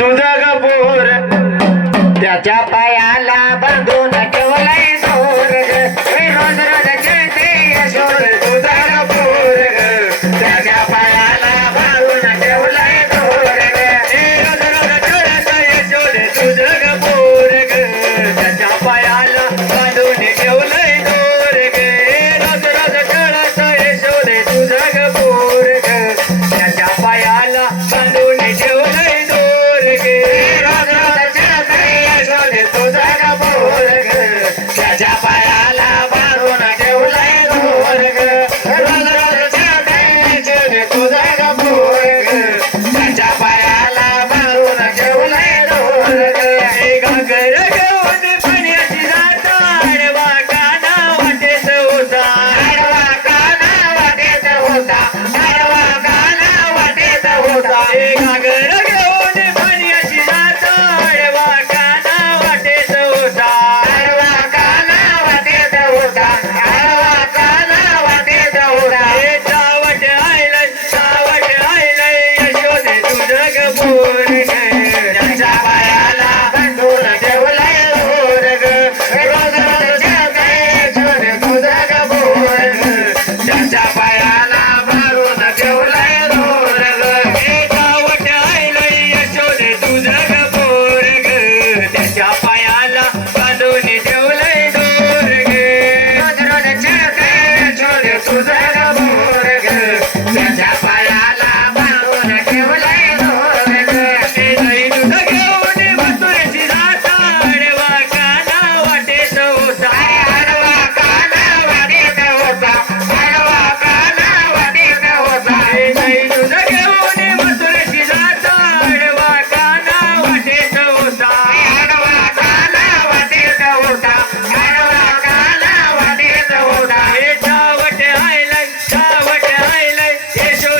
तुझं गपोर त्याच्या पाया घागरा.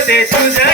谢谢主。